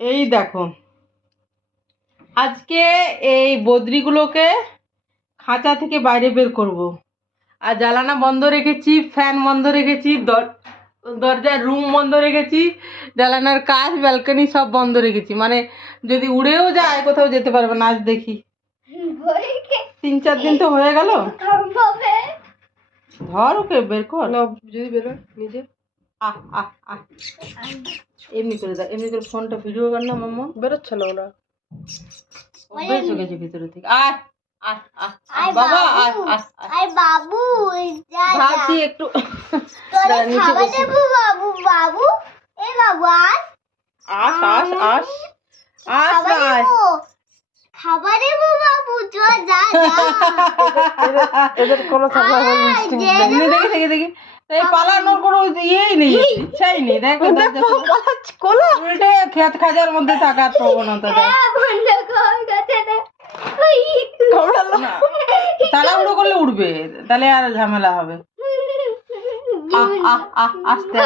এই দেখো। আজকে এই বদ্রিগুলোকে খাঁচা থেকে বাইরে বের করব। আর জ্বালানা বন্ধ রেখেছি ফ্যান বন্ধ রেখেছি দর- দরজার রুম বন্ধ রেখেছি জ্বালানার কাজ ব্যালকনি সব বন্ধ রেখেছি। মানে যদি উড়েও যায় কোথাও যেতে পারবে না আজ দেখি। তিন চার দিন তো হয়ে গেল। ধর ওকে বের কর। যদি বেরোয় নিজে। এমনি করে দাও এমনি করে ফোনটা ভিডিও কর না মাম্মা। বেরোচ্ছে না ওরা হয়ে গেছে ভিতরে থেকে। আয় আয় আয় আয়, বাবা আয় আয় আয়। আই বাবু ভাবছি একটু বাবু বাবু? এ বাবু আস। আস আস আস আস খাবার আয়। দেবো। খাবার দেবো বাবু যা যা এদের কোনো দেখি দেখি এই পালানোর কোনো ইয়েই নেই। ইচ্ছাই নেই। দেখো উল্টে খেত খাজার মধ্যে থাকার প্রবণতা হ্যাঁ, তাড়াহুড়ো করলে উঠবে তাহলে আর ঝামেলা হবে। আস্তে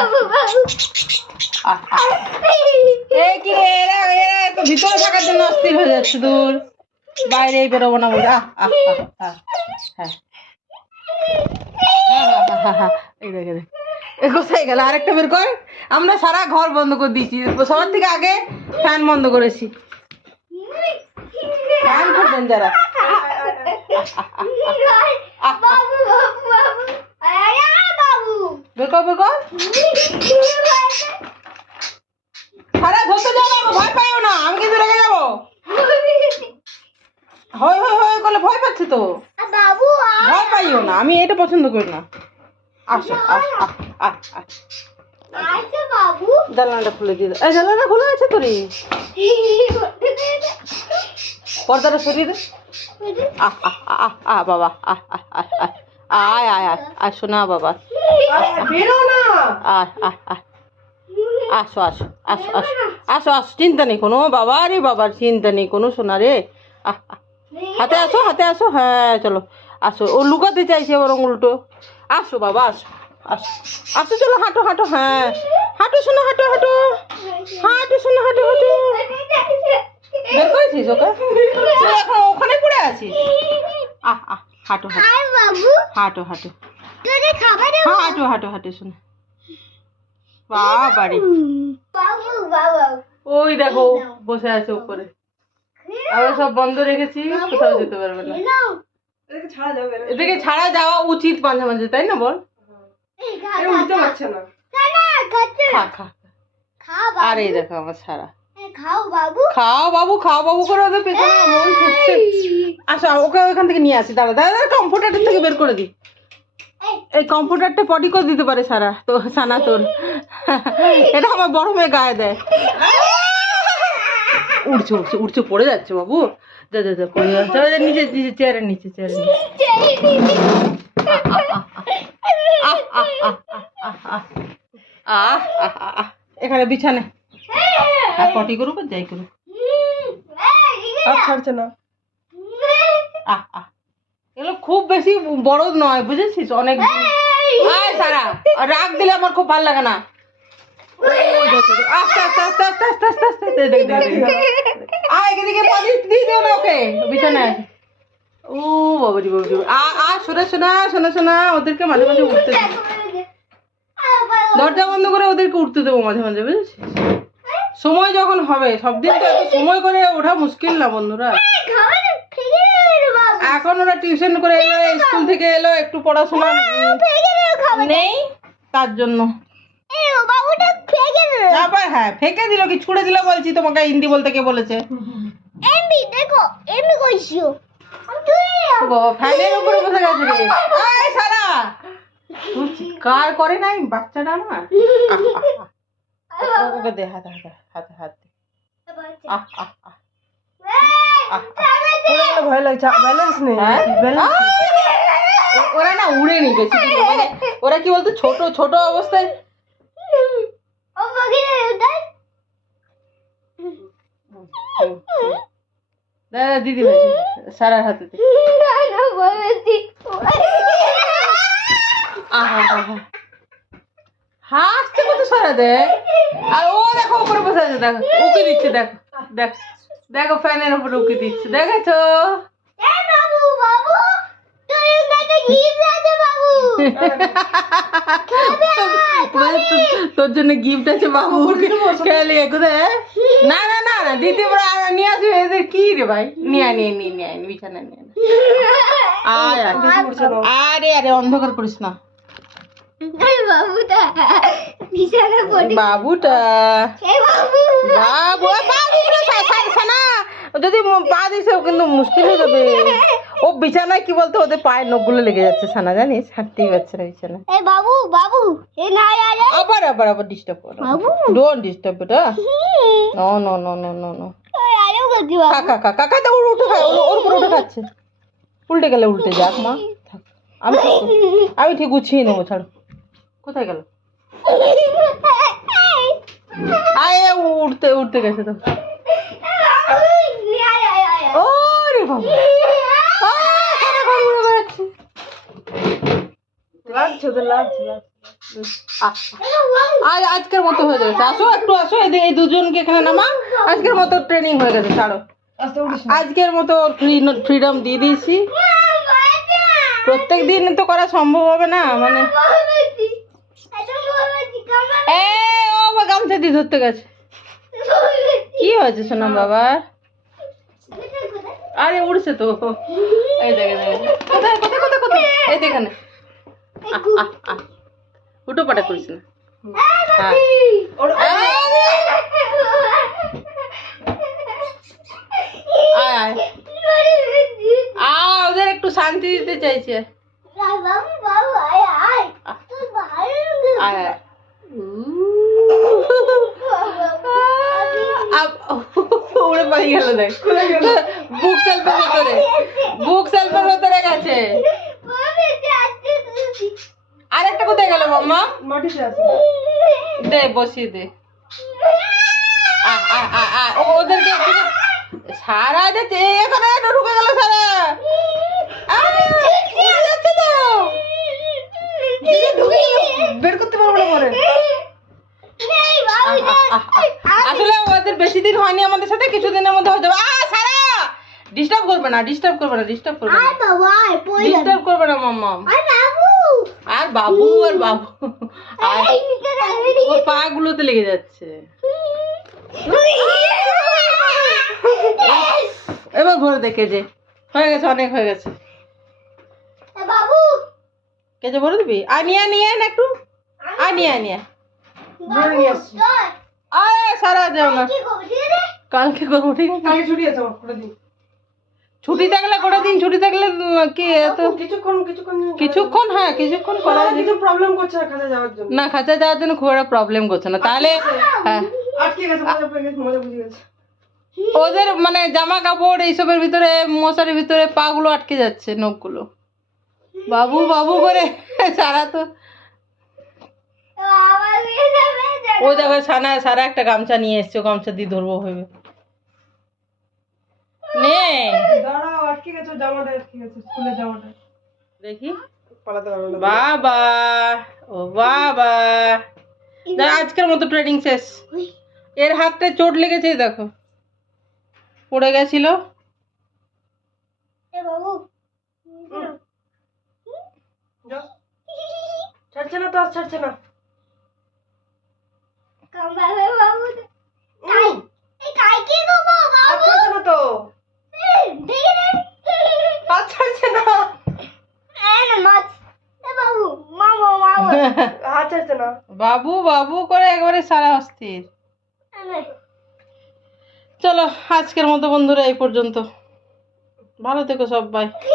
কি এরা এরা ভিতরে থাকার জন্য অস্থির হয়ে যাচ্ছে দূর। বাইরে বেরোবো না বলে। আহ আহ আহ, আহ। হ্যাঁ। হা, কোথায় গেল? আরেকটা বের কর। আমরা সারা ঘর বন্ধ করে দিয়েছি। সবার থেকে আগে ফ্যান বন্ধ করেছি। ফ্যান বের বের সারা যাব ভয় পাইও না। আমি কিন্তু যাব। হয় করলে ভয় পাচ্ছে তো। ভয় পাইও না। আমি এটা পছন্দ করি না। আসো আচ্ছা বাবু। জানলাটা খুলে দিয়ে দাও। জানলাটা খোলা আছে তোরই? পর্দাটা সরিয়ে দে। আহ আহ আহ আহ বাবা আহ আহ আহ আহ আয় আয় আয় আয় শোনা বাবা। আয় আয় আয় আসো আসো আসো আসো আসো আসো চিন্তা নেই কোনো বাবা রে বাবার চিন্তা নেই কোনো শোনা রে। আহ আহ। হাতে আসো হাতে আসো। হ্যাঁ চলো। আসো। ও লুকাতে চাইছে বরং উল্টো। আসো বাবা আসো আসো। চলো হাঁটো হাঁটো হ্যাঁ। হাঁটো শোনো হাঁটো হাঁটো। হাঁটো শোনো হাঁটো হাঁটো। বের করেছিস ওকে? এখন ওখানে পড়ে আছিস? আহ আহ হাঁটো হাঁটো। হাঁটো হাঁটো। তোরে হাঁটো হাঁটো হাঁটো শোনো। বাবারে। ওই দেখো বসে আছে উপরে। আমরা সব বন্ধ রেখেছি কোথাও যেতে পারবে না। এদেরকে ছাড়া এদিকে ছাড়া যাওয়া উচিত মাঝে মাঝে তাই না বল? এই উঠতে পারছে না। না খাচ্ছে খা খা। খা আর এই দেখো আমার ছাড়া। এই খাও বাবু। খাও বাবু খাও বাবু করে ওদের পেছনে মন ছুটছে। আচ্ছা ওকে ওখান থেকে নিয়ে আসি। কম্পিউটারটা থেকে বের করে দিই। এই। এই কম্পিউটারটা পটি করে দিতে পারে সারা। তো সানা তোর। এটা আমার বড় মেয়ে গায়ে দেয়। উঠছে উঠছে উঠছে পড়ে যাচ্ছে বাবু। নিচে নিচে চেয়ারের নিচে চেয়ারের। এখানে বিছানে আর পটি করুক আর যাই করুক আর ছাড়ছে না এগুলো খুব বেশি বড় নয় বুঝেছিস অনেক আয় সারা রাগ দিলে আমার খুব ভালো লাগে না। আস্তে আস্তে আস্তে আস্তে আস্তে আস্তে আস্তে। আয় এদিকে পানি দিয়ে দিও না ওকে বিছানায় ও বাবাজি বাবাজি আ আ শোনা শোনা শোনা শোনা ওদেরকে মাঝে মাঝে উঠতে দরজা বন্ধ করে ওদেরকে উঠতে দেবো মাঝে মাঝে বুঝেছিস সময় যখন হবে সব দিন তো এত সময় করে ওঠা মুশকিল না বন্ধুরা এখন ওরা টিউশন করে এলো স্কুল থেকে এলো একটু পড়াশোনা নেই তার জন্য বাবুটা ফেকে দিল। তারপর হ্যাঁ ফেকে দিল কি ছুড়ে দিল বলছি তোমাকে হিন্দি বলতে কে বলেছে? এমবি দেখো এমবি কইছো। তুই ও বাবা ফ্যানের উপরে বসে গেছে রে। এই সারা তুই করে নাই বাচ্চাটা আমার। ওকে দে হাতে হাতে হাতে হাত দে। আহ আহ আহ। ভয় লাগছে ব্যালেন্স নেই হ্যাঁ? ব্যালেন্স ওরা না উড়ে ওরা কি বলতো ছোট ছোট অবস্থায় ও বগি দেখ দাদা দিদি সারার হাতে হাসতে কত সারা দেখ আর ও দেখো উপরে বসে আছে দেখো উকি দিচ্ছে দেখো দেখ দেখো ফ্যানের উপরে উকি দিচ্ছে দেখেছ তোর জন্য গিফট আছে বাবু খেলে কোথায় না আর নিয়ে আসবে এদের কি রে ভাই নিয়ে নিয়ে নিয়ে নিয়ে আয়, বিছানা নিয়ে আয়। আয় আয় করছে না আরে আরে অন্ধকার করিস না বাবুটা বিছানা বাবুটা বাবু। যদি পা দিস কিন্তু মুশকিল হয়ে যাবে ও বিছানায় কি বলতো ওদের পায়ের নখগুলো লেগে যাচ্ছে সানা জানিস? হাঁটতেই পারছে না বিছানায়। এই বাবু বাবু এই না না আবার আবার আবার ডিস্টার্ব করো। বাবু। ডোন্ট ডিস্টার্ব এটা no no no no no no আরও খা বাবু। খা খা কাকা তো ওর উঠে খায় ওর- উপর উঠে খাচ্ছে। উল্টে গেলে উল্টে যাক মা। আমি আমি ঠিক গুছিয়ে নেব ছাড়ো। কোথায় গেল? আয় উঠতে উঠতে গেছে তো। ও রে বাবা আহ, সারা ঘর উড়ে বেড়াচ্ছে। লাগছে ওদের লাগছে লাগছে আহ, আজ আজকের মতো হয়ে যাচ্ছে আসো একটু আসো এই দুজনকে এখানে নামা। আজকের মতো ট্রেনিং হয়ে গেছে ছাড়ো। আজকের মতো ফ্রিডম দিয়ে দিয়েছি। প্রত্যেক দিন তো করা সম্ভব হবে না মানে ও গামছা দিয়ে ধরতে গেছে। কি হয়েছে সোনাম বাবা? আরে উড়ছে তো। এই দেখে দেখে। কোথায় কোথায় কোথায় কোথায়? এই দেখেন উটো পাটা করিস না। হ্যাঁ। ওদের একটু শান্তি দিতে চাইছে। উড়ে পালিয়ে গেল দেখ। বুক সেলফের ভেতরে বুক সেলফের ভেতরে গেছে। আরেকটা কোথায় গেল মাম্মা? মাটিতে আছে। দে বসিয়ে দে। আ, আ, আ, আ, ও- ওদেরকে সারা যাচ্ছে এখানে একটা ঢুকে গেল সারা। বের করতে পারব না পরে। আসলে ওদের বেশি দিন হয়নি আমাদের সাথে কিছুদিনের মধ্যে হয়ে যাবে। আ সারা! ডিস্টার্ব করবে না ডিস্টার্ব করবে না ডিস্টার্ব করবে না। ডিস্টার্ব করবে না মাম্মা। আর বাবু আর বাবু। আর ওর পা গুলোতে লেগে যাচ্ছে। এবার ঘুরে দেখে যে হয়ে গেছে অনেক হয়ে গেছে। বাবু। কেজে ভরে দিবি? আর নিয়ে না একটু। আর নিয়ে আয়, নিয়ে আয়। আসছি। সারা যাও না। কালকে করব ঠিক আছে কালকে ছুটি আছে আমার করে দিন ছুটি থাকলে করে দিন? ছুটি থাকলে কি এত? কিছুক্ষণ কিছুক্ষণ কিছুক্ষণ হ্যাঁ কিছুক্ষণ করা করা কিছু প্রবলেম করছে না খাতে যাওয়ার জন্য। না খাঁচা যাওয়ার জন্য খুব একটা প্রবলেম করছে না। তাহলে হ্যাঁ। আটকে গেছে মজা পেয়ে গেছে মজা বুঝে গেছে। ওদের মানে জামা কাপড় এইসবের ভিতরে মশারির ভিতরে পা গুলো আটকে যাচ্ছে নখগুলো। বাবু বাবু করে সারা তো। ও দেখো সানা সারা একটা গামছা নিয়ে এসছে গামছা দিয়ে ধরবো ভেবে। নে। দাঁড়াও আটকে গেছে জামাটা আটকে গেছে স্কুলের জামাটা। দেখি। বাবা ও বাবা। আজকের মতো ট্রেনিং শেষ। এর হাতে চোট লেগেছে দেখো। পড়ে গেছিল। এ বাবু। যাও। ছাড়ছে না তো আর না। বাবু। ছাড়ছে না তো। বাবু মামা মামা বাবু বাবু করে একবারে সারা অস্থির। চলো, আজকের মতো বন্ধুরা এই পর্যন্ত। ভালো থেকো সবাই